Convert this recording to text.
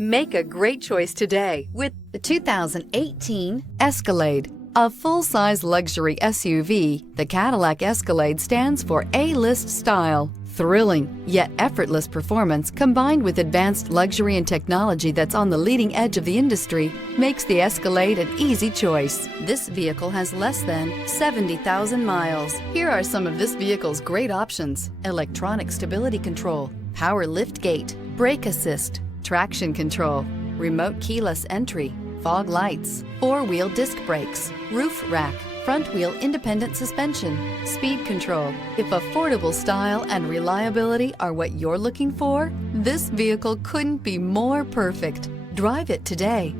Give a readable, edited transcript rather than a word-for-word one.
Make a great choice today with the 2018 Escalade. A full-size luxury SUV, the Cadillac Escalade stands for A-list style. Thrilling, yet effortless performance combined with advanced luxury and technology that's on the leading edge of the industry makes the Escalade an easy choice. This vehicle has less than 70,000 miles. Here are some of this vehicle's great options: electronic stability control, power liftgate, brake assist, traction control, remote keyless entry, fog lights, four-wheel disc brakes, roof rack, front-wheel independent suspension, speed control. If affordable style and reliability are what you're looking for, this vehicle couldn't be more perfect. Drive it today.